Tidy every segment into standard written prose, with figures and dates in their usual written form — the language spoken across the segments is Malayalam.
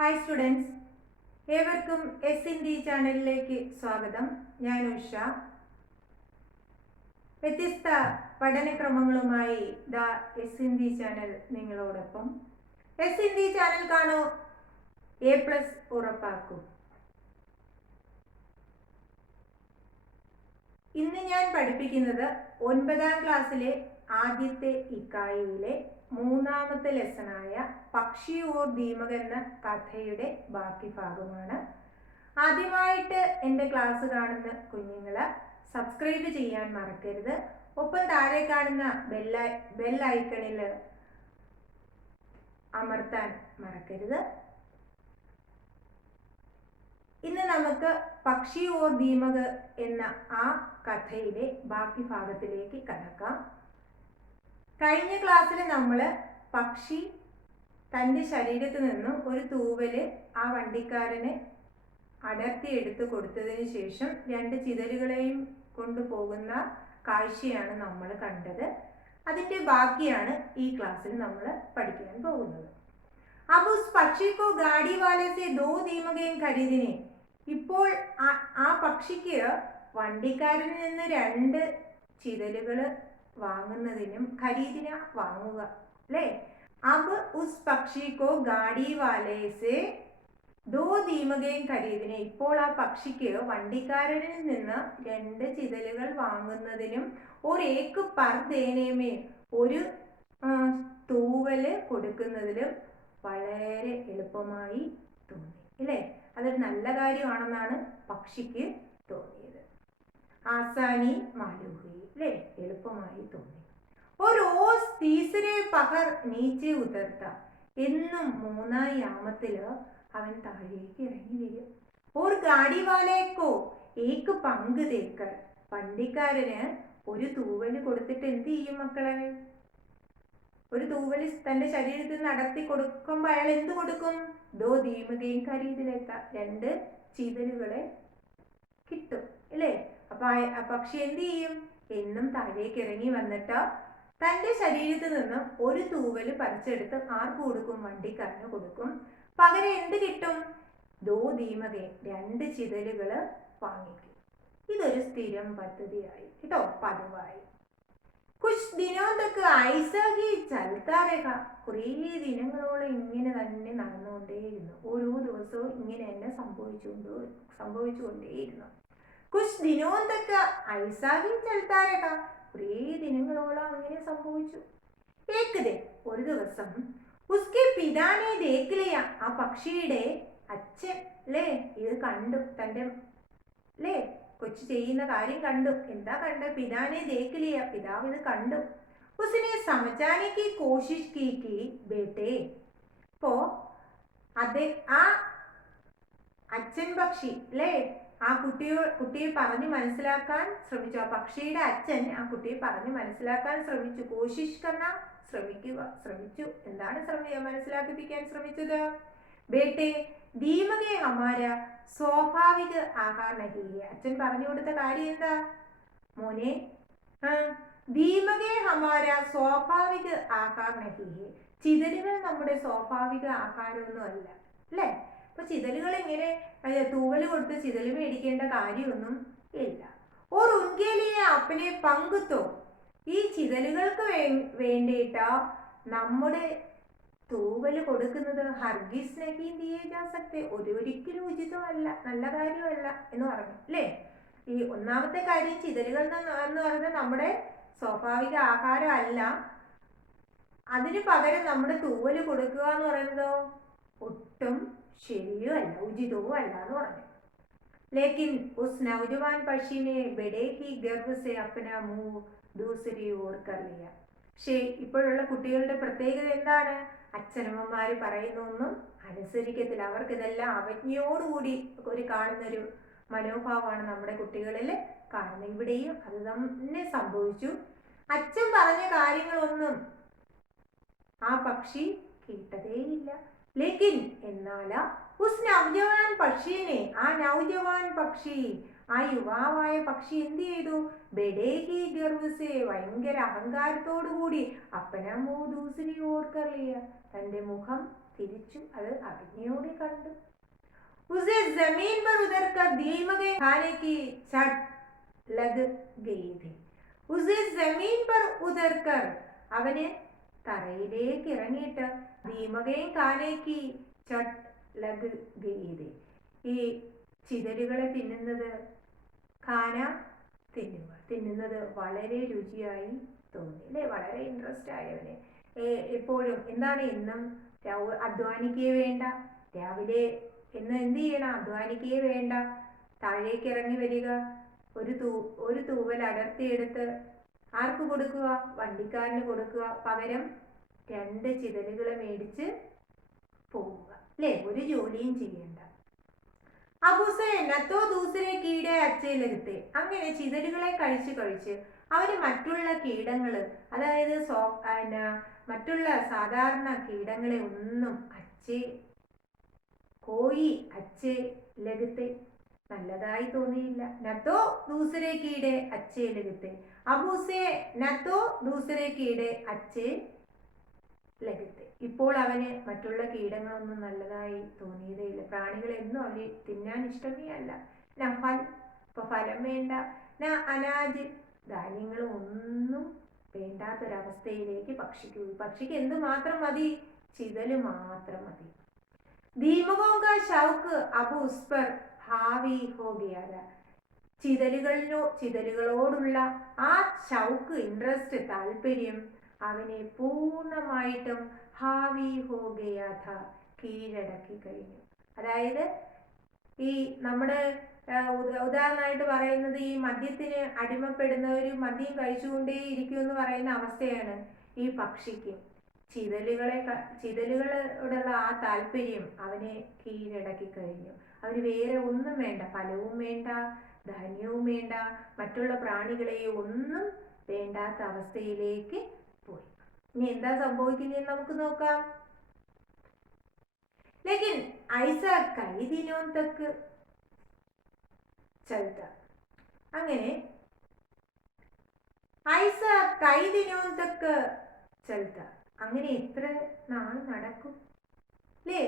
ഹായ് സ്റ്റുഡൻസ്, ഏവർക്കും SND ചാനലിലേക്ക് സ്വാഗതം. ഞാൻ ഉഷ. വ്യത്യസ്ത പഠനക്രമങ്ങളുമായി SND ചാനൽ നിങ്ങളോടൊപ്പം. SND ചാനൽ കാണൂ, A+ ഉറപ്പാക്കൂ. ഇന്ന് ഞാൻ പഠിപ്പിക്കുന്നത് 9ാം ക്ലാസ്സിലെ ആദ്യത്തെ ഇക്കായിയിലെ 3ാമത്തെ ലെസണായ പക്ഷി ഓർ ദീമക് എന്ന കഥയുടെ ബാക്കി ഭാഗമാണ്. ആദ്യമായിട്ട് എൻ്റെ ക്ലാസ് കാണുന്ന കുഞ്ഞുങ്ങൾ സബ്സ്ക്രൈബ് ചെയ്യാൻ മറക്കരുത്. ഒപ്പം താഴെ കാണുന്ന ബെൽ ഐക്കണിൽ അമർത്താൻ മറക്കരുത്. ഇന്ന് നമുക്ക് പക്ഷി ഓർ ദീമക് എന്ന ആ കഥയുടെ ബാക്കി ഭാഗത്തിലേക്ക് കടക്കാം. കഴിഞ്ഞ ക്ലാസ്സിൽ നമ്മൾ പക്ഷി തൻ്റെ ശരീരത്തിൽ നിന്നും ഒരു തൂവല് ആ വണ്ടിക്കാരന് അടർത്തിയെടുത്ത് കൊടുത്തതിന് ശേഷം 2 ചിതലുകളെയും കൊണ്ടുപോകുന്ന കാഴ്ചയാണ് നമ്മൾ കണ്ടത്. അതിൻ്റെ ബാക്കിയാണ് ഈ ക്ലാസ്സിൽ നമ്മൾ പഠിക്കാൻ പോകുന്നത്. अब उस पक्षी को गाड़ी वाले से 2 दीमकें खरीदने. ഇപ്പോൾ ആ പക്ഷിക്ക് വണ്ടിക്കാരനിൽ നിന്ന് 2 ചിതലുകൾ വാങ്ങുന്നതിനും ഖരീദിന വാങ്ങുക അല്ലേ. अब उस पक्षी को गाड़ी वाले से 2 दीमकें खरीदने. ഇപ്പോൾ ആ പക്ഷിക്ക് വണ്ടിക്കാരനിൽ നിന്ന് 2 ചിതലുകൾ വാങ്ങുന്നതിനും एक पर देने में ഒരു തൂവല് കൊടുക്കുന്നതിലും വളരെ എളുപ്പമായി തോന്നി അല്ലേ. അതൊരു നല്ല കാര്യമാണെന്നാണ് പക്ഷിക്ക് തോന്നിയത്. ആസാനി മാലൂഹി അല്ലേ, എളുപ്പമായി തോന്നി. ഒരു ഓസ് തീസരെ പകർ നീച്ചെ ഉതർത്ത. എന്നും 3ാം യാമത്തില് അവൻ താഴേക്ക് ഇറങ്ങി വരും. ഓർ ഗാഡി വാലേക്കോ ഏക്ക് പങ്ക് തേക്കർ. വണ്ടിക്കാരന് ഒരു തൂവല് കൊടുത്തിട്ട് എന്ത് ചെയ്യും മക്കളെ? ഒരു തൂവല് തൻ്റെ ശരീരത്തിൽ നടത്തി കൊടുക്കുമ്പോൾ അയാൾ എന്ത് കൊടുക്കും? 2 ദീമകയും ഖരീദിലെത്ത 2 ചിതലുകളെ കിട്ടും അല്ലേ. അപ്പൊ ആ പക്ഷി എന്ത് ചെയ്യും? എന്നും താഴേക്ക് ഇറങ്ങി വന്നിട്ട് തൻ്റെ ശരീരത്തിൽ നിന്ന് ഒരു തൂവല് പറിച്ചെടുത്ത് ആർക്ക് കൊടുക്കും? വണ്ടിക്കാരന് കൊടുക്കും. പകരം എന്ത് കിട്ടും? 2 ദീമകയും 2 ചിതലുകൾ വാങ്ങിക്കും. ഇതൊരു സ്ഥിരം പദ്ധതിയായി കേട്ടോ, പതിവായി. കുछ ദിനോ തക്ക് ഐസാ ഹി ചൽത്താ രഹ. കുറേ ദിനങ്ങളോളം ഇങ്ങനെ തന്നെ നടന്നുകൊണ്ടേയിരുന്നു. ഓരോ ദിവസവും ഇങ്ങനെ തന്നെ സംഭവിച്ചുകൊണ്ടേയിരുന്നു. കുछ ദിനോ തക്ക് ഐസാ ഹി ചൽത്താ രഹ. കുറേ ദിനങ്ങളോളം അങ്ങനെ സംഭവിച്ചു. ഒരു ദിവസം ഉസ്കെ പിതാനെ ദേഖ് ലിയ. ആ പക്ഷിയുടെ അച്ഛൻ അല്ലേ ഇത് കണ്ടു. തൻ്റെ അല്ലേ കൊച്ചു ചെയ്യുന്ന കാര്യം കണ്ടു. എന്താ കണ്ട? പിതാനെ ദേഖ് ലിയ, പിതാവ് ഇത് കണ്ടു. ഉസ്നെ സമझाने की कोशिश की कि बेटे. ഇപ്പോ അത് ആ അച്ഛൻ പക്ഷി അല്ലേ ആ കുട്ടിയെ പറഞ്ഞു മനസ്സിലാക്കാൻ ശ്രമിച്ചു. ആ പക്ഷിയുടെ അച്ഛൻ ആ കുട്ടിയെ പറഞ്ഞു മനസ്സിലാക്കാൻ ശ്രമിച്ചു. കോശിഷ് കർണ, ശ്രമിച്ചു. എന്താണ് മനസ്സിലാക്കിപ്പിക്കാൻ ശ്രമിച്ചത്? ബേട്ടെ ദീമകെ ഹമാര സ്വാഭാവിക ആഹാർ നഹി. അച്ഛൻ പറഞ്ഞു കൊടുത്ത കാര്യം എന്താ മോനെ? ദീമകെ ഹമാര സ്വാഭാവിക ആഹാർ നഹി. ചിതലുകൾ നമ്മുടെ സ്വാഭാവിക ആഹാരമൊന്നും അല്ല അല്ലേ. അപ്പൊ ചിതലുകൾ ഇങ്ങനെ തൂവല് കൊടുത്ത് ചിതല് മേടിക്കേണ്ട കാര്യമൊന്നും ഇല്ല. ഓർ ഉൻകേലിയെ അപ്പനെ പങ്കുത്തോ. ഈ ചിതലുകൾക്ക് വേണ്ടിയിട്ട് നമ്മുടെ തൂവല് കൊടുക്കുന്നത് ഹർഗിസ് നഹി ദിയേ ജാ സക്തേ. ഒരിക്കലും ഉചിതമല്ല, നല്ല കാര്യമല്ല എന്ന് പറഞ്ഞു അല്ലേ. ഈ 1ാമത്തെ കാര്യം ചിതലുകൾ എന്ന് പറയുന്നത് നമ്മുടെ സ്വാഭാവിക ആഹാരം അല്ല. അതിന് പകരം നമ്മുടെ തൂവല് കൊടുക്കുക എന്ന് പറയുന്നതോ ഒട്ടും ശരിയോ അല്ല, ഉചിതവും അല്ല എന്ന് പറഞ്ഞു. ലേക്കിൻ ഉസ് നൗജവാൻ പക്ഷിനെ ബഡേ ഹി ഗർവ് സെ അപ്നാ മുഹ് ദൂസരി ഓർ കർ ലിയ. പക്ഷേ ഇപ്പോഴുള്ള കുട്ടികളുടെ പ്രത്യേകത എന്താണ്? അച്ഛനമ്മമാർ പറയുന്നൊന്നും അനുസരിക്കത്തില്ല. അവർക്കിതെല്ലാം അവജ്ഞയോടുകൂടി കാണുന്നൊരു മനോഭാവമാണ് നമ്മുടെ കുട്ടികളിൽ കാണുന്നത്. ഇവിടെയും അത് തന്നെ സംഭവിച്ചു. അച്ഛൻ പറഞ്ഞ കാര്യങ്ങളൊന്നും ആ പക്ഷി കേട്ടതേയില്ല. ലേക്കിൻ എന്നാൽ ഉസ് നൗജവാൻ പക്ഷീനെ, ആ നൗജവാൻ പക്ഷി, ആ യുവാവായ പക്ഷി എന്ത് ചെയ്തു? ബഡേഹി ഗർവ്സെ, ഭയങ്കര അഹങ്കാരത്തോടു കൂടി അപ്പന മുഹ് ദൂസരി ഓർ കർ ലിയ, തൻ്റെ മുഖം തിരിച്ചു അത് അഭിജ്ഞയോടെ കണ്ടു. उसे जमीन पर उतर कर दीमके खाने की चट लग गई थी. उसे जमीन पर उतर कर അവന് തറയിലേക്ക് ഇറങ്ങിയിട്ട് ദീമകയും കാനേക്ക് ചട്ട് ലഗ് ഗയി. ഈ ചിതലുകളെ തിന്നുന്നത് കാന തിന്നുന്നത് വളരെ രുചിയായി തോന്നി അല്ലേ, വളരെ ഇൻട്രസ്റ്റ് ആയവന്. എപ്പോഴും എന്താണ്, എന്നും അധ്വാനിക്കേ വേണ്ട, രാവിലെ എന്ന് എന്ത് ചെയ്യണം, അധ്വാനിക്കേ വേണ്ട, താഴേക്ക് ഇറങ്ങി വരിക, ഒരു തൂവൽ അടർത്തിയെടുത്ത് ആർക്ക് കൊടുക്കുക, വണ്ടിക്കാരന് കൊടുക്കുക, പകരം 2 ചിതലുകൾ മേടിച്ച് പോവുക അല്ലേ, ഒരു ജോലിയും ചെയ്യണ്ട. അബുസേ നത്തോ ദൂസരെ കീടെ അച്ചയിലെടുത്തെ. അങ്ങനെ ചിതലുകളെ കഴിച്ച് അവന് മറ്റുള്ള കീടങ്ങൾ, അതായത് മറ്റുള്ള സാധാരണ കീടങ്ങളെ ഒന്നും കോയി അച്ചേ ലഗത്തെ നല്ലതായി തോന്നിയില്ല. നത്തോ ദൂസരെ കീടെ അച്ചേ ലഗത്തെ. അബുസേ നത്തോ ദൂസരെ കീടെ അച്ചേ ലഗത്തെ. ഇപ്പോൾ അവന് മറ്റുള്ള കീടങ്ങളൊന്നും നല്ലതായി തോന്നിയതേയില്ല. പ്രാണികളെന്നും അവന് തിന്നാൻ ഇഷ്ടമേ അല്ല. ഇപ്പൊ ഫലം വേണ്ട, അനാജ് ധാന്യങ്ങളും ഒന്നും വേണ്ടാത്തൊരവസ്ഥയിലേക്ക് പക്ഷിക്ക് എന്ത് മാത്രം മതി, ചിതല് മാത്രം മതി. ദീമകോं का शौक अब उस पर हावी हो गया था. ചിതലുകളോടുള്ള ആ ഷൗക്ക്, ഇൻട്രസ്റ്റ്, താല്പര്യം അവനെ പൂർണ്ണമായിട്ടും ഹാവി ഹോ ഗയാ ഥാ, കീഴടക്കി കഴിഞ്ഞു. അതായത് ഈ നമ്മുടെ ഉദാഹരണമായിട്ട് പറയുന്നത്, ഈ മദ്യത്തിന് അടിമപ്പെടുന്നവർ മദ്യം കഴിച്ചുകൊണ്ടേ ഇരിക്കുമെന്ന് പറയുന്ന അവസ്ഥയാണ് ഈ പക്ഷിക്ക്. ചിതലുകളോടുള്ള ആ താല്പര്യം അവനെ കീഴടക്കി കഴിഞ്ഞു. അവന് വേറെ ഒന്നും വേണ്ട, ഫലവും വേണ്ട, ധാന്യവും വേണ്ട, മറ്റുള്ള പ്രാണികളെയും ഒന്നും വേണ്ടാത്ത അവസ്ഥയിലേക്ക് പോയി. ഇനി എന്താ സംഭവിക്കുന്നതെന്ന് നമുക്ക് നോക്കാം. लेकिन ऐसा कई दिनों तक चलता. അങ്ങനെ ऐसा कई दिनों तक चलता. അങ്ങനെ എത്ര നാൾ നടക്കും അല്ലേ,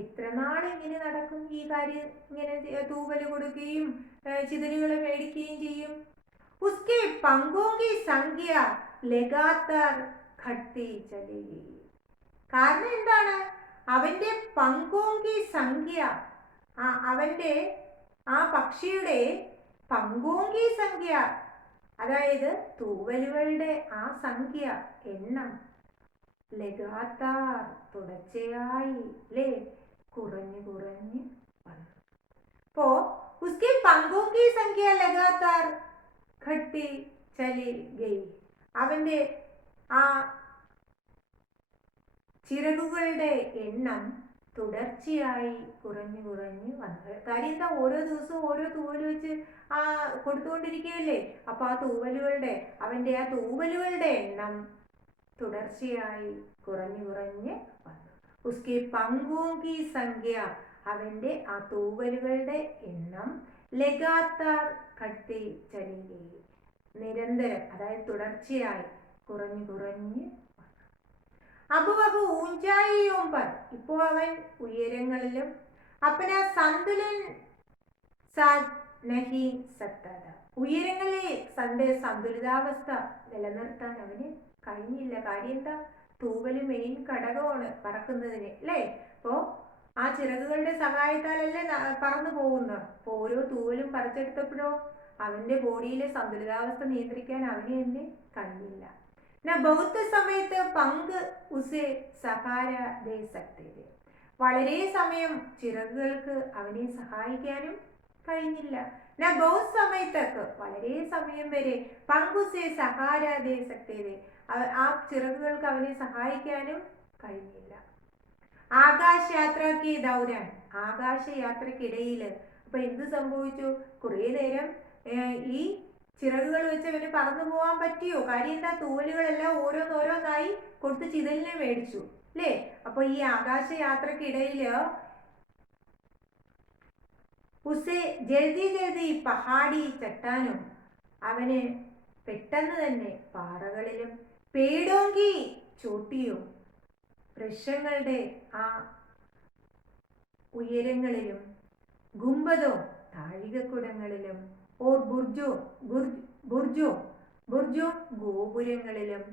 എത്ര നാൾ ഇങ്ങനെ നടക്കും ഈ കാര്യം, ഇങ്ങനെ തൂവല് കൊടുക്കുകയും ചിതലുകളെ മേടിക്കുകയും ചെയ്യും. ഉസ്കെ പങ്കോं की संख्या लगातार घटती चली गई. കാരണം എന്താണ്, അവന്റെ പങ്കോं की संख्या, അവന്റെ ആ പക്ഷിയുടെ പങ്കോं की संख्या, അതായത് തൂവലുകളുടെ ആ സംഖ്യ, എണ്ണം, ലഗാത്താർ തുടർച്ചയായി അല്ലേ, കുറഞ്ഞു വന്നു. അപ്പോ ഉസ്കെ പങ്കോं की संख्या लगातार घटती चली गई. അവന്റെ ആ ചിറകുകളുടെ എണ്ണം തുടർച്ചയായി കുറഞ്ഞു വന്നു. കാര്യം എന്താ, ഓരോ ദിവസവും ഓരോ തൂവൽ വെച്ച് കൊടുത്തുകൊണ്ടിരിക്കുകയല്ലേ. അപ്പൊ അവന്റെ ആ തൂവലുകളുടെ എണ്ണം തുടർച്ചയായി കുറഞ്ഞു വന്നു. ഉസ്കെ പങ്കോं की संख्या, അവന്റെ ആ തൂവലുകളുടെ എണ്ണം ലഗാത്താർ ഘട്ടത്തി ചലി ഗയി, നിരന്തരം, അതായത് തുടർച്ചയായി കുറഞ്ഞു വന്നു. അബു ഊഞ്ചായിയോം പർ, ഇപ്പോൾ അവൻ ഉയരങ്ങളിലും അപ്പന സന്തുലൻ നഹി സക്ത, ഉയരങ്ങളിൽ സന്തുലിതാവസ്ഥ നിലനിർത്താൻ അവന് കഴിഞ്ഞില്ല. കാര്യം എന്താ, തൂവല് മെയിൻ ഘടകമാണ് പറക്കുന്നതിന് അല്ലേ. അപ്പോ ആ ചിറകുകളുടെ സഹായത്താലല്ലേ പറന്നു പോകുന്നത്. അപ്പോൾ ഓരോ തൂവലും പറിച്ചെടുത്തപ്പോഴോ അവന്റെ ബോഡിയിലെ സന്തുലിതാവസ്ഥ നിയന്ത്രിക്കാൻ അവന് തന്നെ കഴിഞ്ഞില്ല. ബൗദ്ധ സമയത്ത് പങ്ക് ഉസെ സഹാര ദേ സക്തേ, വളരെ സമയം ചിറകുകൾക്ക് അവനെ സഹായിക്കാനും കഴിഞ്ഞില്ല. ബൗദ്ധ സമയത്തൊക്കെ വളരെ സമയം വരെ പങ്കുസെ സഹാര ദേ സക്തേ, ആ ചിറകുകൾക്ക് അവനെ സഹായിക്കാനും കഴിഞ്ഞില്ല. ആകാശയാത്രയ്ക്ക് ദൗരാൻ, ആകാശയാത്രക്കിടയിൽ അപ്പൊ എന്ത് സംഭവിച്ചു, കുറേ നേരം ഈ ചിറകുകൾ വെച്ച് അവന് പറന്നു പോകാൻ പറ്റിയോ? കാര്യം എന്താ, തൂവലുകളെല്ലാം ഓരോന്നോരോന്നായി കൊടുത്ത് ചിതലിനെ മേടിച്ചു അല്ലേ. അപ്പൊ ഈ ആകാശയാത്രക്കിടയില് ഉസെ ജൽദി പഹാടി ചട്ടാനും, അവന് പെട്ടെന്ന് തന്നെ പാറകളിലും പേടോങ്കി ചോട്ടിയോ വൃക്ഷങ്ങളുടെ ആ ഉയരങ്ങളിലും ഗുംബദോ താഴികക്കുടങ്ങളിലും ഓർ ബുർജോ ബുർജോ ബുർജോ ഗോപുരങ്ങളിലും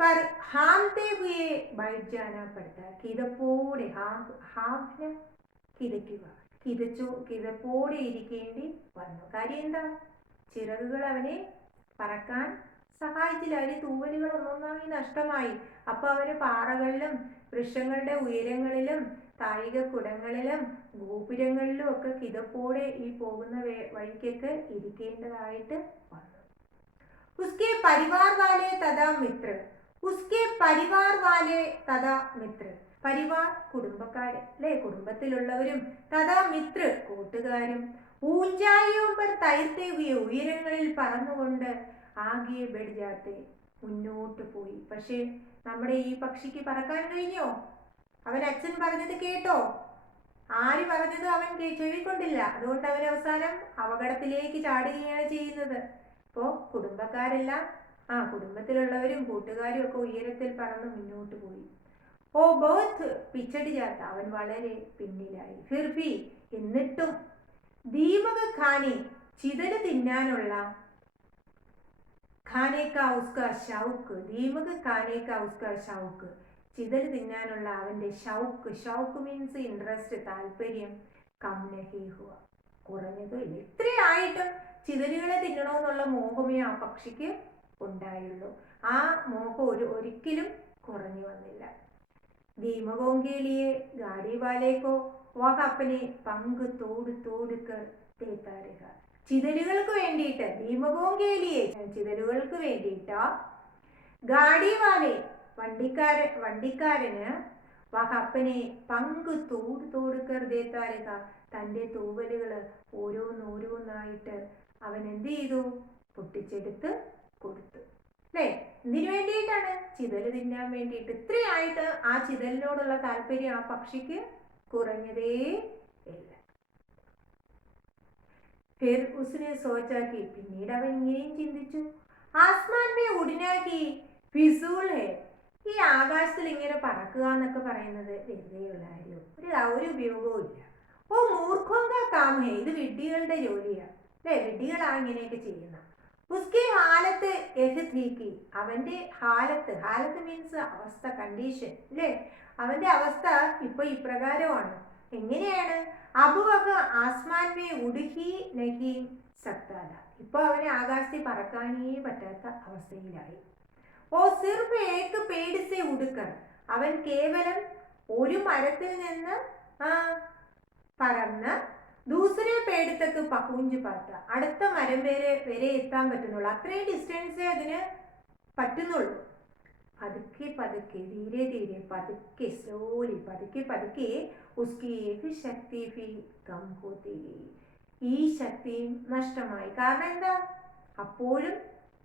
पर हाँफते हुए बैठ जाना पड़ता है. കിതപ്പോടെ ഹാഫിന് കിതയ്ക്കുക, കിതപ്പോടെ ഇരിക്കേണ്ടി വന്നു. കാര്യം എന്താ? ചിറകുകൾ അവനെ പറക്കാൻ സഹായിച്ചില്ല. അതിന് തൂവലുകൾ ഒന്നൊന്നായി നഷ്ടമായി. അപ്പൊ അവന് പാറകളിലും വൃക്ഷങ്ങളുടെ ഉയരങ്ങളിലും താഴികക്കുടങ്ങളിലും ഗോപുരങ്ങളിലും ഒക്കെ കിതപ്പോടെ ഈ പോകുന്ന വഴിക്കൊക്കെ ഇരിക്കേണ്ടതായിട്ട് വന്നു. ഉസ്കെ പരിവാർ വാലെ തഥാ മിത്ര, ഉസ്കെ പരിവാർ വാലെ തഥാ മിത്ര, പരിവാർ കുടുംബക്കാര് അല്ലെ, കുടുംബത്തിലുള്ളവരും, തഥാ മിത്ര കൂട്ടുകാരും, ഊഞ്ചായും പർ തൈർത്തെ ഉയരങ്ങളിൽ പറന്നുകൊണ്ട് ആകെ ബെഡ്ജാത്തെ മുന്നോട്ട് പോയി. പക്ഷേ നമ്മുടെ ഈ പക്ഷിക്ക് പറക്കാൻ കഴിഞ്ഞോ? അവൻ അച്ഛൻ പറഞ്ഞത് കേട്ടോ? ആര് പറഞ്ഞത് അവൻ ചെവിക്കൊണ്ടില്ല. അതുകൊണ്ട് അവൻ അവസാനം അപകടത്തിലേക്ക് ചാടുകയാണ് ചെയ്യുന്നത്. ഇപ്പോ കുടുംബക്കാരെല്ലാം കുടുംബത്തിലുള്ളവരും കൂട്ടുകാരും ഒക്കെ ഉയരത്തിൽ പറന്ന് മുന്നോട്ട് പോയി. ഓ ബോത്ത് പിച്ചടി ചാത്ത, അവൻ വളരെ പിന്നിലായി. ഫിർഫി എന്നിട്ടും ദീപക് ഖാനെ ചിതല് തിന്നാനുള്ള ഖാനേക്കാ ഉസ്കാ ഷൗക്ക്, ദീപക് ഖാനേക്കാ ഉസ്കാ ഷൗക്ക്, ചിതല് തിന്നാനുള്ള അവന്റെ ഷൗക്ക് മീൻസ് ഇൻട്രസ്റ്റ്, താല്പര്യം, കം നഹി ഹുവ, കുറഞ്ഞതും ഇല്ല. ഇത്രയായിട്ടും ചിതലുകളെ തിന്നണമെന്നുള്ള മോഹമേ ആ പക്ഷിക്ക് ഉണ്ടായുള്ളൂ. ആ മോഹം ഒരിക്കലും കുറഞ്ഞു വന്നില്ല. ദീമകോങ്കേലിയെ ഗാഡി വാലേക്കോ വഹ അപ്പനെ പങ്ക് തോടുക്കർ തേത്താരുക, ചിതലുകൾക്ക് വേണ്ടിയിട്ട്, ദീമകോങ്കേലിയെ ചിതലുകൾക്ക് വേണ്ടിയിട്ട് ഗാഡി വാലെ വണ്ടിക്കാരന് വഹ അപ്പനെ പങ്ക് തോടുക്കർ തേത്താരുക, തൻ്റെ തൂവലുകൾ ഓരോന്നോരോന്നായിട്ട് അവൻ എന്ത് ചെയ്തു? പൊട്ടിച്ചെടുത്ത് കൊടുത്തു. അല്ലേ? എന്തിനു വേണ്ടിയിട്ടാണ്? ചിതല് തിന്നാൻ വേണ്ടിയിട്ട്. ഇത്രയായിട്ട് ആ ചിതലിനോടുള്ള താല്പര്യം ആ പക്ഷിക്ക് കുറഞ്ഞതേ ഇല്ല. ഫിർ ഉസ്നെ സോച്ചാക്കി, പിന്നീട് അവൻ ഇങ്ങനെയും ചിന്തിച്ചു, ആസ്മാൻമേ ഉടിനാക്കി ഫിസൂൾ ഹേ, ഈ ആകാശത്തിൽ ഇങ്ങനെ പറക്കുക എന്നൊക്കെ പറയുന്നത് വെറുതെയുള്ള കാര്യം, ഒരു ഉപയോഗവും ഇല്ല. ഓ മൂർഖോങ്ക കാം ഹേ, ഇത് വിഡ്ഢികളുടെ ജോലിയാണ് അല്ലേ, വിഡ്ഢികളാണ് ഇങ്ങനെയൊക്കെ ചെയ്യുന്ന. ഉസ്കി ഹാലത്ത് എഹ് തീക്കി, അവന്റെ ഹാലത്ത് മീൻസ് അവസ്ഥ, കണ്ടീഷൻ അല്ലേ, അവന്റെ അവസ്ഥ ഇപ്പൊ ഇപ്രകാരമാണ്. എങ്ങനെയാണ്? അബുവക ആസ്മാൻമേ ഉടുഹി നഹി സക്താദ, ഇപ്പൊ അവന് ആകാശത്തിൽ പറക്കാനേ പറ്റാത്ത അവസ്ഥയിലായി. ഓ സിർഫ് ഏക്ക് പേട് സെ ഉടുക്കർ, അവൻ കേവലം ഒരു മരത്തിൽ നിന്ന് പറന്ന് ദൂസരെ പേടത്തേക്ക് പഹൂഞ്ച് പാത്ത, അടുത്ത മരം വരെ എത്താൻ പറ്റുന്നുള്ളൂ. അത്രയും ഡിസ്റ്റൻസേ അതിന് പറ്റുന്നുള്ളൂ. പതുക്കെ ധീരെ പതുക്കെ സ്ലോലി പതുക്കെ ഉസ്കി ഏക് ശക്തി ഫി കം ഹോത്തി, ഈ ശക്തിയും നഷ്ടമായി. കാരണം എന്താ? അപ്പോഴും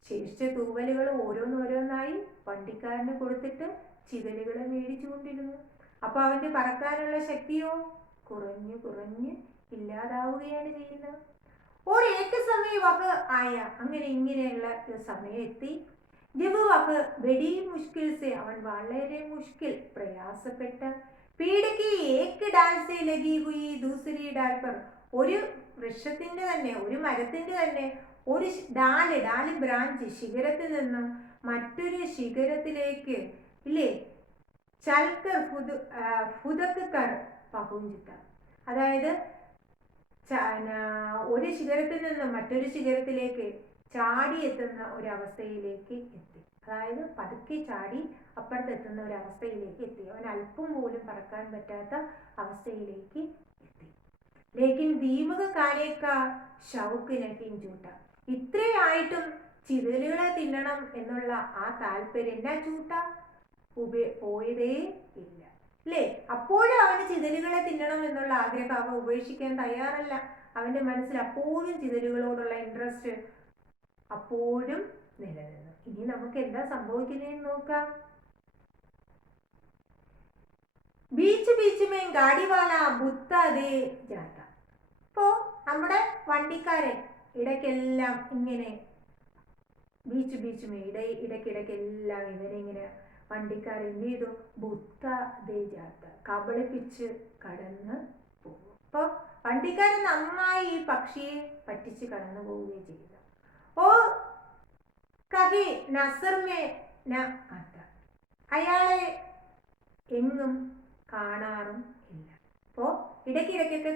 ശേഷിച്ച തൂവലുകൾ ഓരോന്നോരോന്നായി വണ്ടിക്കാരന് കൊടുത്തിട്ട് ചിതലുകളെ മേടിച്ചു കൊണ്ടിരുന്നു. അപ്പൊ അവന്റെ പറക്കാനുള്ള ശക്തിയോ കുറഞ്ഞ് ഇല്ലാതാവുകയാണ് ചെയ്യുന്നത്. ഒരേക സമയം വക ആയ, അങ്ങനെ ഇങ്ങനെയുള്ള ഒരു സമയം എത്തി. ജബ് വക ബഡി മുഷ്കിൽ സെ, അവൻ വളരെ പ്രയാസപ്പെട്ട, പീഡയ്ക്ക് ഏക്ക് ഡാൽ സെ ലഗി ഹുയി ദൂസരി ഡാൽ പർ, ഒരു വൃക്ഷത്തിന്റെ തന്നെ, ഒരു മരത്തിന്റെ തന്നെ ഒരു ഡാല് ബ്രാഞ്ച് ശിഖരത്തിൽ നിന്നും മറ്റൊരു ശിഖരത്തിലേക്ക് ഇല്ലേ, ചൽക്കർ ഫുദക്ക് കർ പഹുഞ്ചിത്ത, അതായത് ഒരു ശിഖരത്തിൽ നിന്നും മറ്റൊരു ശിഖരത്തിലേക്ക് ചാടി എത്തുന്ന ഒരവസ്ഥയിലേക്ക് എത്തി. അതായത് പതുക്കെ ചാടി അപ്പുറത്തെത്തുന്ന ഒരവസ്ഥയിലേക്ക് എത്തി. അവൻ അല്പം പോലും പറക്കാൻ പറ്റാത്ത അവസ്ഥയിലേക്ക് എത്തി. ലേക്കിൻ ദീപക കാലേക്ക ഷൗക്ക് നഹീം ചൂട്ട, ഇത്രയായിട്ടും ചിതലുകളെ തിന്നണം എന്നുള്ള ആ താല്പര്യം എന്നാ ചൂട്ട പോയതേ ഇല്ല അല്ലേ. അപ്പോഴും അവന് ചിതലുകളെ തിന്നണം എന്നുള്ള ആഗ്രഹം അവൻ ഉപേക്ഷിക്കാൻ തയ്യാറല്ല. അവന്റെ മനസ്സിൽ അപ്പോഴും ചിതലുകളോടുള്ള ഇൻട്രസ്റ്റ് അപ്പോഴും നിലനിന്നു. ഇനി നമുക്ക് എന്താ സംഭവിക്കുന്നതെന്ന് നോക്കാം. ബീച്ച് മേ ഗാഡിവാല ബുത്താതെ ജാത്ത, ഇപ്പോ നമ്മുടെ വണ്ടിക്കാരൻ ഇടയ്ക്കെല്ലാം ഇങ്ങനെ ഇടയ്ക്കിടയ്ക്കെല്ലാം ഇവരെ ഇങ്ങനെ വണ്ടിക്കാരൻ എന്ത് ചെയ്തു? ബുത്ത ദേ ജാത്ത, കബളിപ്പിച്ച് കടന്ന് പോകും. അപ്പോൾ വണ്ടിക്കാരൻ നന്നായി ഈ പക്ഷിയെ പറ്റിച്ച് കടന്നു പോവുകയും ചെയ്തു. ഓ കഹി നസർമേ ന ആത്ത, അയാളെ എങ്ങും കാണാറും ഇല്ല. അപ്പോൾ ഇടയ്ക്കിടയ്ക്കൊക്കെ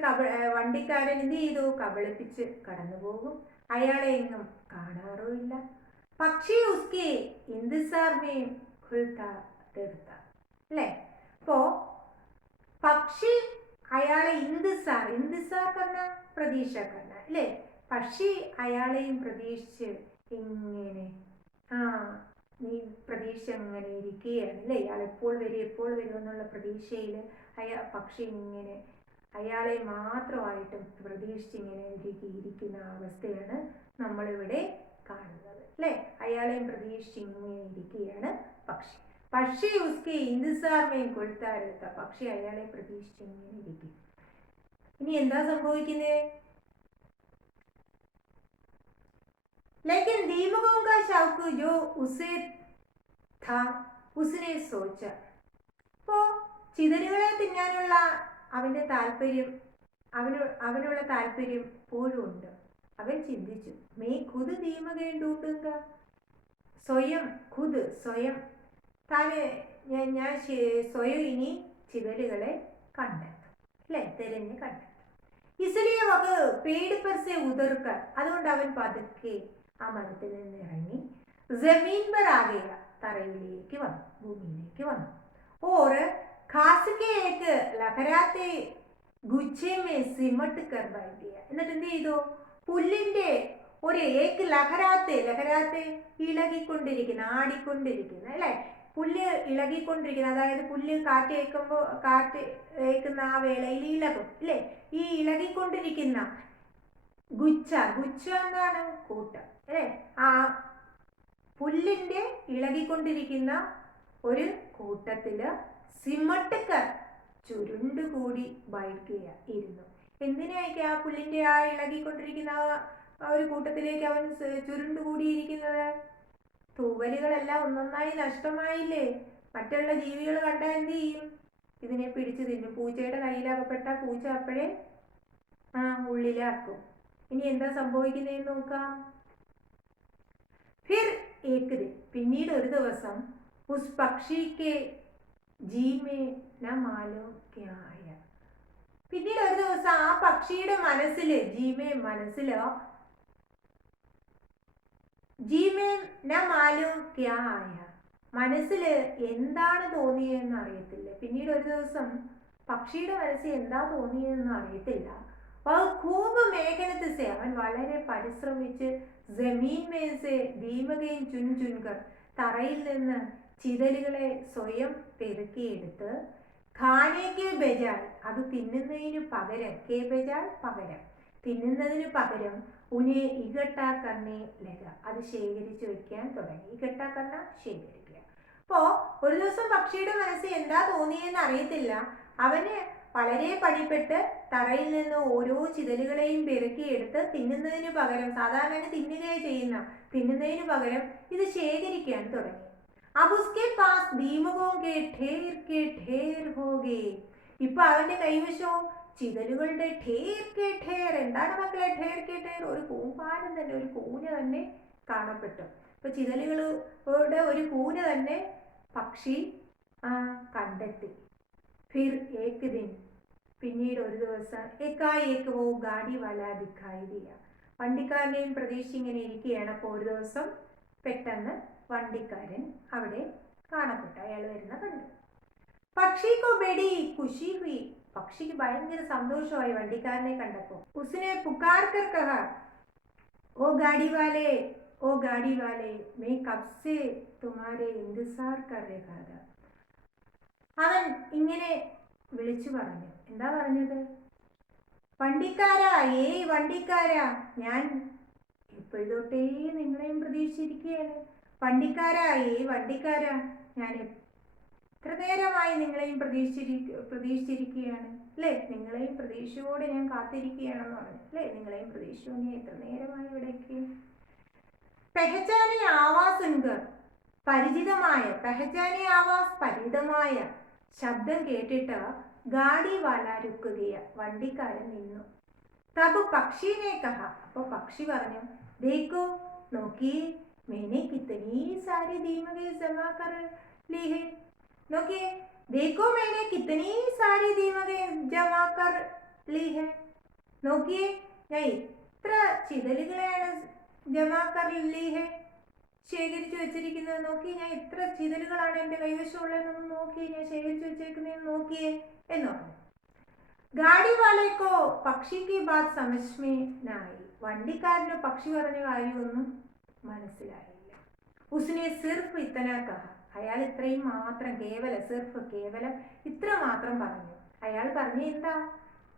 വണ്ടിക്കാരൻ എന്ത് ചെയ്തു? കബളിപ്പിച്ച് കടന്നു പോകും, അയാളെ എങ്ങും കാണാറുമില്ല. പക്ഷി ഉസ്കെ ഇന്തിസാർ മേ ഖുൽതാ രഹ്താ, അല്ലേ? അപ്പോ പക്ഷി അയാളെ ഇന്തിസാർ കർണ, പ്രതീക്ഷ കർണ, അല്ലേ? പക്ഷി അയാളെയും പ്രതീക്ഷിച്ച് ഇങ്ങനെ നീ പ്രതീക്ഷ അങ്ങനെ ഇരിക്കുകയാണ്, അല്ലേ? ഇയാൾ എപ്പോൾ വരും എന്നുള്ള പ്രതീക്ഷയിൽ പക്ഷി ഇങ്ങനെ അയാളെ മാത്രമായിട്ടും പ്രതീക്ഷിച്ചിങ്ങനെ ഇരിക്കുന്ന അവസ്ഥയാണ് നമ്മളിവിടെ കാണുന്നത്, അല്ലേ? അയാളെയും പ്രതീക്ഷിച്ച് ഇങ്ങനെ ഇരിക്കുകയാണ് പക്ഷി. പക്ഷി ഉസ്കെ ഇന്തിസാർ മേ ഖുൽതാ രഹ്താ, പക്ഷി അയാളെ പ്രതീക്ഷിച്ച് ഇങ്ങനെ ഇരിക്കും. ഇനി എന്താ സംഭവിക്കുന്നത്? लेकिन दीमकों का शौक जो उसे था उसने सोचा, അപ്പോൾ ചിതലുകളെ തിന്നാനുള്ള അവൻ്റെ താല്പര്യം, അവനുള്ള താല്പര്യം പോലും ഉണ്ട്. അവൻ ചിന്തിച്ചു, മേ ഖുദ് ദീമകെ ഡൂണ്ടുക, സ്വയം ഞാൻ സ്വയം ഇനി ചിതലുകളെ കണ്ടെത്തും, അല്ലേ? തിരഞ്ഞ് കണ്ടെത്തും. ഇസ്ലിയെ വക പേട് പർ സെ ഉതർക്കർ, അതുകൊണ്ട് അവൻ പതുക്കെ ആ മരത്തിൽ നിന്ന് ഇറങ്ങി ജമീൻ പർ ആ ഗയ, തറയിലേക്ക് വന്നു, ഭൂമിയിലേക്ക് വന്നു. और घास के एक लहराते गुच्छे में सिमट कर बैठ गया, എന്നിട്ട് എന്ത് ചെയ്തു? പുല്ലിന്റെ ഒരു ഏക്ക് ലഹരാത്തെ ഇളകിക്കൊണ്ടിരിക്കുന്ന, ആടിക്കൊണ്ടിരിക്കുന്ന, അല്ലേ? പുല്ല് ഇളകിക്കൊണ്ടിരിക്കുന്ന, അതായത് പുല്ല് കാറ്റ് ഏക്കുന്ന ആ വേളയിൽ ഇളകും, അല്ലേ? ഈ ഇളകിക്കൊണ്ടിരിക്കുന്ന ഗുച്ഛ എന്താണ്? കൂട്ടം, അല്ലേ? ആ പുല്ലിന്റെ ഇളകിക്കൊണ്ടിരിക്കുന്ന ഒരു കൂട്ടത്തില് സിമട്ടുക്കർ, ചുരുണ്ടുകൂടി ഇരുന്നു. എന്തിനായിരിക്കും ആ പുല്ലിന്റെ ആ ഇളകിക്കൊണ്ടിരിക്കുന്ന ഒരു കൂട്ടത്തിലേക്ക് അവൻ ചുരുണ്ടുകൂടിയിരിക്കുന്നത്? തൂവലുകളെല്ലാം ഒന്നൊന്നായി നഷ്ടമായില്ലേ? മറ്റുള്ള ജീവികൾ കണ്ടാൽ എന്ത് ചെയ്യും? ഇതിനെ പിടിച്ചു തിന്നും. പൂച്ചയുടെ കയ്യിലകപ്പെട്ട പൂച്ച അപ്പോഴേ ഉള്ളിലാക്കും. ഇനി എന്താ സംഭവിക്കുന്നതെന്ന് നോക്കാം. ഫിർ ഏക് ദിൻ, പിന്നീട് ഒരു ദിവസം, ഉസ് പക്ഷിക്ക് ജീമേ ന മാലൂം ക്യാ ആയ, പിന്നീട് ഒരു ദിവസം ആ പക്ഷിയുടെ മനസ്സിൽ മനസ്സിൽ എന്താണ് തോന്നിയതെന്ന് അറിയത്തില്ല. പിന്നീട് ഒരു ദിവസം പക്ഷിയുടെ മനസ്സിൽ എന്താ തോന്നിയതെന്ന് അറിയത്തില്ല. ഖൂബ് മേഘനത്ത് സെ, അവൻ വളരെ പരിശ്രമിച്ച് ജമീൻ മേസെ ദീമകയും ചുൻചുൻകർ, തറയിൽ നിന്ന് ചിതലുകളെ സ്വയം പെറുക്കിയെടുത്ത് ഖാനേക്ക് ബജായ്, അത് തിന്നുന്നതിന് പകരം, തിന്നുന്നതിന് പകരം ഉനെ ഇഗട്ടാ കർണേ ലഗ, അത് ശേഖരിച്ചു വെക്കാൻ തുടങ്ങി. ഇഗട്ടാ കർണ, ശേഖരിക്കുക. അപ്പോൾ ഒരു ദിവസം പക്ഷിയുടെ മനസ്സിൽ എന്താ തോന്നിയെന്ന് അറിയത്തില്ല. അവന് വളരെ പണിപ്പെട്ട് തറയിൽ നിന്ന് ഓരോ ചിതലുകളെയും പെറുക്കിയെടുത്ത് തിന്നുന്നതിന് പകരം, സാധാരണ തിന്നുന്നതിന് പകരം ഇത് ശേഖരിക്കാൻ തുടങ്ങി. अब उसके पास दीमकों के ढेर हो गए, ഇപ്പൊ അവന്റെ കൈവശവും ചിതലുകളുടെ ഠേർ. എന്താണ് മക്കളെ ഠേർ? ഒരു കൂമ്പാരം തന്നെ, ഒരു കൂന തന്നെ കാണപ്പെട്ടു. ഇപ്പൊ ചിതലുകളുടെ ഒരു കൂന തന്നെ പക്ഷി കണ്ടെത്തി. ഫിർ ഏക് ദിൻ, പിന്നീട് ഒരു ദിവസം, ഏക്ക് വോ ഗാഡി വാല ദിഖായി ദിയ, വണ്ടിക്കാരനെയും പ്രതീക്ഷിച്ച് ഇങ്ങനെ ഇരിക്കുകയാണ്. അപ്പോൾ ഒരു ദിവസം പെട്ടെന്ന് വണ്ടിക്കാരൻ അവിടെ കാണപ്പെട്ടു, അയാൾ വരുന്ന കണ്ടു. പക്ഷിക്കോ ബെടി ഖുഷി ഹുയി, പക്ഷിക്ക് ഭയങ്കര സന്തോഷമായി വണ്ടിക്കാരനെ കണ്ടപ്പോൾ. ഉസ്നെ പുകാർ കർ കഹ, ഓ ഗാഡി വാലെ മേ കബ് സെ തുമാരെ ഇന്തിസാർ കർ രഹാ ഥാ, അവൻ ഇങ്ങനെ വിളിച്ചു പറഞ്ഞു. എന്താ പറഞ്ഞത്? വണ്ടിക്കാരാ, വണ്ടിക്കാരാ, ഞാൻ എപ്പോഴതൊട്ടേ നിങ്ങളെയും പ്രതീക്ഷിച്ചിരിക്കുകയാണ്. വണ്ടിക്കാരാ, ഞാൻ എത്ര നേരമായി നിങ്ങളെയും പ്രതീക്ഷിച്ചിരിക്കുകയാണ്, അല്ലേ? നിങ്ങളെയും പ്രതീക്ഷയോടെ ഞാൻ കാത്തിരിക്കുകയാണെന്ന് പറഞ്ഞു, അല്ലേ? നിങ്ങളെയും പ്രതീക്ഷയോടെ എത്ര നേരമായി ഇവിടേക്ക്. പെഹച്ചാനെ ആവാസുൻകർ, പരിചിതമായ പെഹചാനെ ആവാസ് പരിചിതമായ ശബ്ദം കേട്ടിട്ട് ഗാഡിവാല രുക്കുകയ വണ്ടിക്കാരൻ നിന്നു. തബ് പക്ഷീനെ കഹ അപ്പൊ പക്ഷി പറഞ്ഞു, ദേക്കോ നോക്കിയേ मैंने कितनी सारी दीमकें जमा कर ली है. നോക്കിയേ देखो मैंने कितनी सारी दीमकें जमा कर ली है. നോക്കിയേ ഞാൻ എത്ര ചിതലുകളാണ് ജമാ കർ ലി ഹെ ശേഖരിച്ചു വെച്ചിരിക്കുന്നത്. നോക്കി ഞാൻ എത്ര ചിതലുകളാണ് എൻ്റെ കൈവശമുള്ളതെന്ന് നോക്കി, ഞാൻ ശേഖരിച്ചു വെച്ചേക്കുന്നതെന്ന് നോക്കിയേ എന്ന് പറഞ്ഞു. ഗാഡി വാലേക്കോ പക്ഷിക്ക് ബാത് സമജ്മേ നായി. വണ്ടിക്കാരന് പക്ഷി പറഞ്ഞ കാര്യമൊന്നും മനസ്സിലായില്ല. ഉസ്നെ സിർഫ് ഇത്തന കഹ അയാൾ ഇത്രയും മാത്രം കേവലം ഇത്ര മാത്രം പറഞ്ഞു. അയാൾ പറഞ്ഞു എന്താ,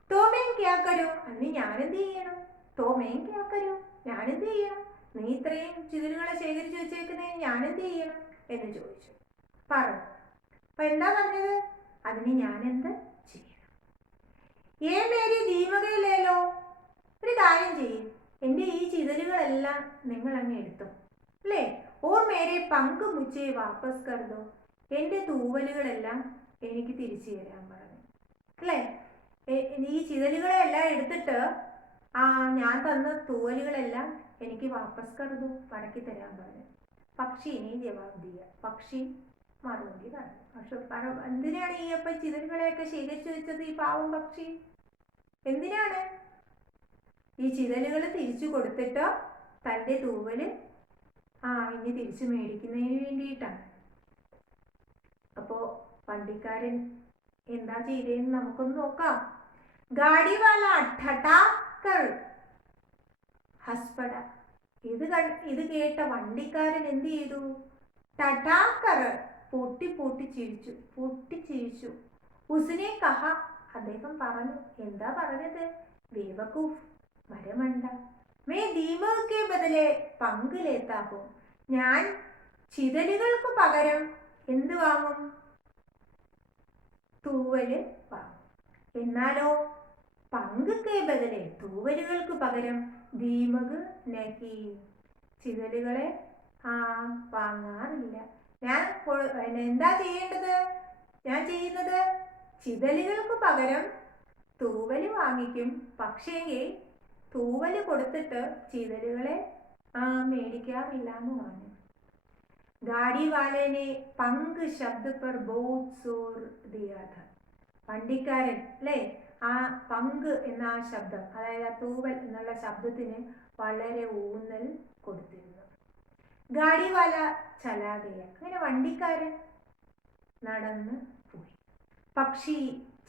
തോമേൻ ക്യാ കരോ അന്ന് ഞാനെന്ത് ചെയ്യണം, തോമേൻ ക്യാ കരോ ഞാനെന്ത് ചെയ്യണം, നീ ഇത്രയും ചിതലുകളെ ശേഖരിച്ചു വെച്ചേക്കുന്നതിന് ഞാനെന്ത് ചെയ്യണം എന്ന് ചോദിച്ചു. പറഞ്ഞു. അപ്പൊ എന്താ പറഞ്ഞത്, അതിന് ഞാനെന്ത് ചെയ്യണം. ഏ മേരി ദീമകയിലേലോ, ഒരു കാര്യം ചെയ്യും, എൻ്റെ ഈ ചിതലുകളെല്ലാം നിങ്ങൾ അങ്ങ് എടുത്തു അല്ലേ, ഓർ മേരെ പങ്ക് മുച്ചേ വാപ്പസ് കർദോ, എൻ്റെ തൂവലുകളെല്ലാം എനിക്ക് തിരിച്ചു തരാൻ പറഞ്ഞു അല്ലേ. ഈ ചിതലുകളെല്ലാം എടുത്തിട്ട് ഞാൻ തന്ന തൂവലുകളെല്ലാം എനിക്ക് വാപ്പസ് കർദോ മടക്കി തരാൻ പറഞ്ഞു. പക്ഷി ഇനി ജവാബ് ദിയ, പക്ഷി മറുപടി പറഞ്ഞു. പക്ഷെ എന്തിനാണ് ഈ അപ്പം ചിതലുകളെയൊക്കെ ശേഖരിച്ചു വെച്ചത് ഈ പാവം പക്ഷി? എന്തിനാണ്? ഈ ചിതലുകൾ തിരിച്ചു കൊടുത്തിട്ട് തൻ്റെ തൂവല് ഇനി തിരിച്ചു മേടിക്കുന്നതിന് വേണ്ടിയിട്ടാണ്. അപ്പോ വണ്ടിക്കാരൻ എന്താ ചെയ്തതെന്ന് നമുക്കൊന്ന് നോക്കാം. ഗാഡിവാല ഠഠാക്കർ ഹസ്പട. ഇത് കേട്ട വണ്ടിക്കാരൻ എന്ത് ചെയ്തു? ഠഠാക്കർ പൊട്ടിച്ചിരിച്ചു. ഉസ്നെ കഹ അദ്ദേഹം പറഞ്ഞു. എന്താ പറഞ്ഞത്? ബേവക്കൂഫ് മരമണ്ട, മേ ദീമക് ബദലെ പങ്ക് ലേത്താകും, ഞാൻ ചിതലുകൾക്ക് പകരം എന്ത് വാങ്ങും? തൂവല് വാങ്ങും. എന്നാലോ പങ്ക് ബദലെ തൂവലുകൾക്ക് പകരം ദീമക് നഹി, ചിതലുകളെ വാങ്ങാറില്ല. ഞാൻ എന്താ ചെയ്യേണ്ടത്? ഞാൻ ചെയ്യുന്നത് ചിതലുകൾക്ക് പകരം തൂവല് വാങ്ങിക്കും, പക്ഷേങ്കിൽ തൂവല് കൊടുത്തിട്ട് ചിതലുകളെ മേടിക്കാറില്ല എന്ന് പറഞ്ഞു. ഗാഡി വാലേനെ പങ്ക് ശബ്ദ പർ ബഹുത് സോർ ദിയാ ഥാ. വണ്ടിക്കാരൻ അല്ലേ ആ പങ്ക് എന്ന ആ ശബ്ദം, അതായത് ആ തൂവൽ എന്നുള്ള ശബ്ദത്തിന് വളരെ ഊന്നൽ കൊടുത്തിരുന്നു. ഗാഡിവാല ചലാഗയ, അങ്ങനെ വണ്ടിക്കാരൻ നടന്ന് പോയി. പക്ഷി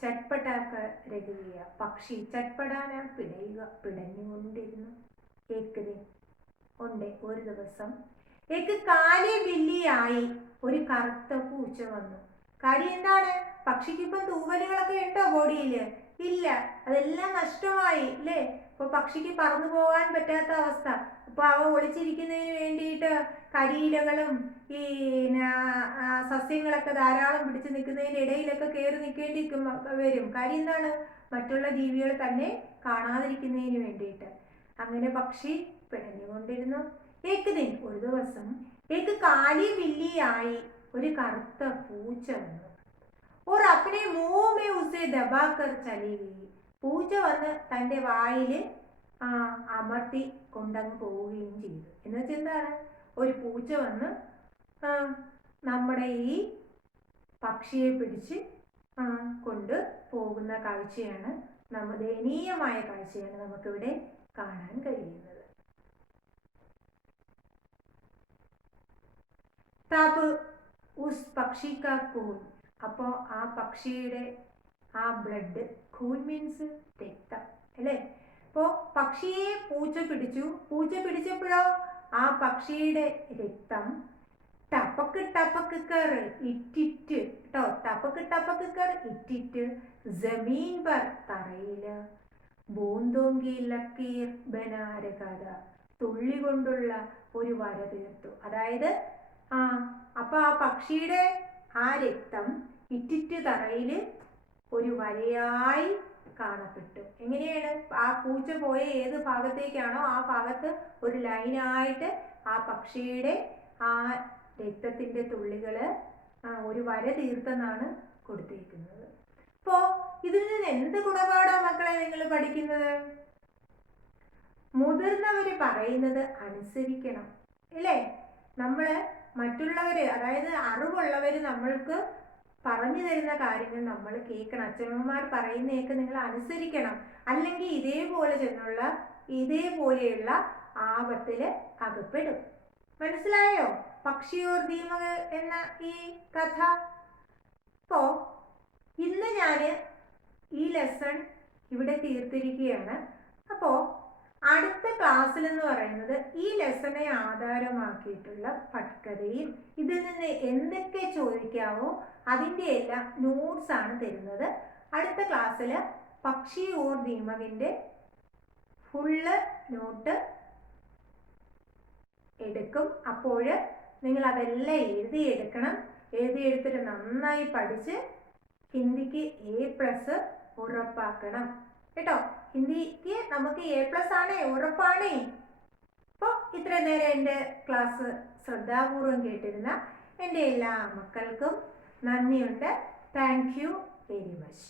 ചട്പടാക്ക രകുകയ, പക്ഷി ചട്പടാന പിടഞ്ഞുകൊണ്ടിരുന്നു. ഒരു ദിവസം കാലി ബില്ലിയായി ഒരു കറുത്ത പൂച്ച വന്നു. കാര്യം എന്താണ്? പക്ഷിക്ക് ഇപ്പം തൂവലുകളൊക്കെ ഉണ്ടോ ബോഡിയിൽ? ഇല്ല, അതെല്ലാം നഷ്ടമായി അല്ലേ. ഇപ്പൊ പക്ഷിക്ക് പറന്നു പോകാൻ പറ്റാത്ത അവസ്ഥ. അപ്പൊ അവ ഒളിച്ചിരിക്കുന്നതിന് വേണ്ടിയിട്ട് കരിയിലകളും ഈ സസ്യങ്ങളൊക്കെ ധാരാളം പിടിച്ചു നിൽക്കുന്നതിൻ്റെ ഇടയിലൊക്കെ കയറി നിൽക്കേണ്ടി വരും. കാര്യം എന്താണ്? മറ്റുള്ള ജീവികൾ തന്നെ കാണാതിരിക്കുന്നതിന് വേണ്ടിയിട്ട്. അങ്ങനെ പക്ഷി പിടഞ്ഞുകൊണ്ടിരുന്നു. ഒരു ദിവസം കാലി ബില്ലിയായി ഒരു കറുത്ത പൂച്ച വന്നു. और अपने मुंह में उसे दबाकर चली गई. പൂച്ച വന്ന് തൻ്റെ വായിൽ അമർത്തി കൊണ്ടങ്ങ് പോവുകയും ചെയ്തു. എന്നുവെച്ചാൽ എന്താണ്? ഒരു പൂച്ച വന്ന് നമ്മുടെ ഈ പക്ഷിയെ പിടിച്ച് കൊണ്ട് പോകുന്ന കാഴ്ചയാണ്, ദയനീയമായ കാഴ്ചയാണ് നമുക്കിവിടെ കാണാൻ കഴിയുന്നത്. തബ് ഉസ് പക്ഷി കാ കൂൻ, അപ്പോൾ ആ പക്ഷിയുടെ ആ ബ്ലഡ്, ഖൂൻ മീൻസ് രക്തം അല്ലേ. അപ്പോൾ പക്ഷിയെ പൂച്ച പിടിച്ചപ്പോഴോ ആ പക്ഷിയുടെ രക്തം ടപക് ടപക് കർ ഇറ്റിറ്റ് കേട്ടോ, ടപക് ടപക് കർ ഇറ്റിറ്റ് ജമീൻ പർ തറയിൽ ബൂന്തോങ്കി ലക്കീർ ബനാരകഥ, തുള്ളി കൊണ്ടുള്ള ഒരു വര തീർത്തു. അതായത് അപ്പൊ ആ പക്ഷിയുടെ ആ രക്തം ഇറ്റിറ്റ് തറയിൽ ഒരു വരയായി കാണപ്പെട്ടു. എങ്ങനെയാണ്? ആ പൂച്ച പോയ ഏത് ഭാഗത്തേക്കാണോ ആ ഭാഗത്ത് ഒരു ലൈനായിട്ട് ആ പക്ഷിയുടെ ആ രക്തത്തിൻ്റെ തുള്ളികൾ ഒരു വര തീർത്തെന്നാണ് കൊടുത്തിരിക്കുന്നത്. അപ്പോൾ ഇതിൽ നിന്ന് എന്ത് ഗുണപാഠാ മക്കളെ നിങ്ങൾ പഠിക്കുന്നത്? മുതിർന്നവർ പറയുന്നത് അനുസരിക്കണം അല്ലേ? നമ്മൾ മറ്റുള്ളവർ, അതായത് അറിവുള്ളവർ നമ്മൾക്ക് പറഞ്ഞു തരുന്ന കാര്യങ്ങൾ നമ്മൾ കേൾക്കണം. അച്ഛനമ്മമാർ പറയുന്നതൊക്കെ നിങ്ങൾ അനുസരിക്കണം. അല്ലെങ്കിൽ ഇതേപോലെയുള്ള ആപത്തിൽ അകപ്പെടും. മനസ്സിലായോ പക്ഷി ഓർ ദീപക് എന്ന ഈ കഥ? അപ്പോൾ ഇന്ന് ഞാൻ ഈ ലെസൺ ഇവിടെ തീർത്തിരിക്കുകയാണ്. അപ്പോൾ അടുത്ത ക്ലാസ്സിൽ എന്ന് പറയുന്നത് ഈ ലെസണെ ആധാരമാക്കിയിട്ടുള്ള പട്കഥയും ഇതിൽ നിന്ന് എന്തൊക്കെ ചോദിക്കാവോ അതിൻ്റെ എല്ലാം നോട്ട്സ് ആണ് തരുന്നത്. അടുത്ത ക്ലാസ്സിൽ പക്ഷി ഓർ ദീപകിൻ്റെ ഫുള്ള് നോട്ട് എടുക്കും. അപ്പോൾ നിങ്ങൾ അതെല്ലാം എഴുതിയെടുക്കണം. എഴുതിയെടുത്തിട്ട് നന്നായി പഠിച്ച് ഹിന്ദിക്ക് A+ ഉറപ്പാക്കണം കേട്ടോ. ഹിന്ദിക്ക് നമുക്ക് A+ ആണേ, ഉറപ്പാണേ. അപ്പോൾ ഇത്ര നേരം എൻ്റെ ക്ലാസ് ശ്രദ്ധാപൂർവം കേട്ടിരുന്ന എൻ്റെ എല്ലാ മക്കൾക്കും നന്ദിയുണ്ട്. Thank you very much.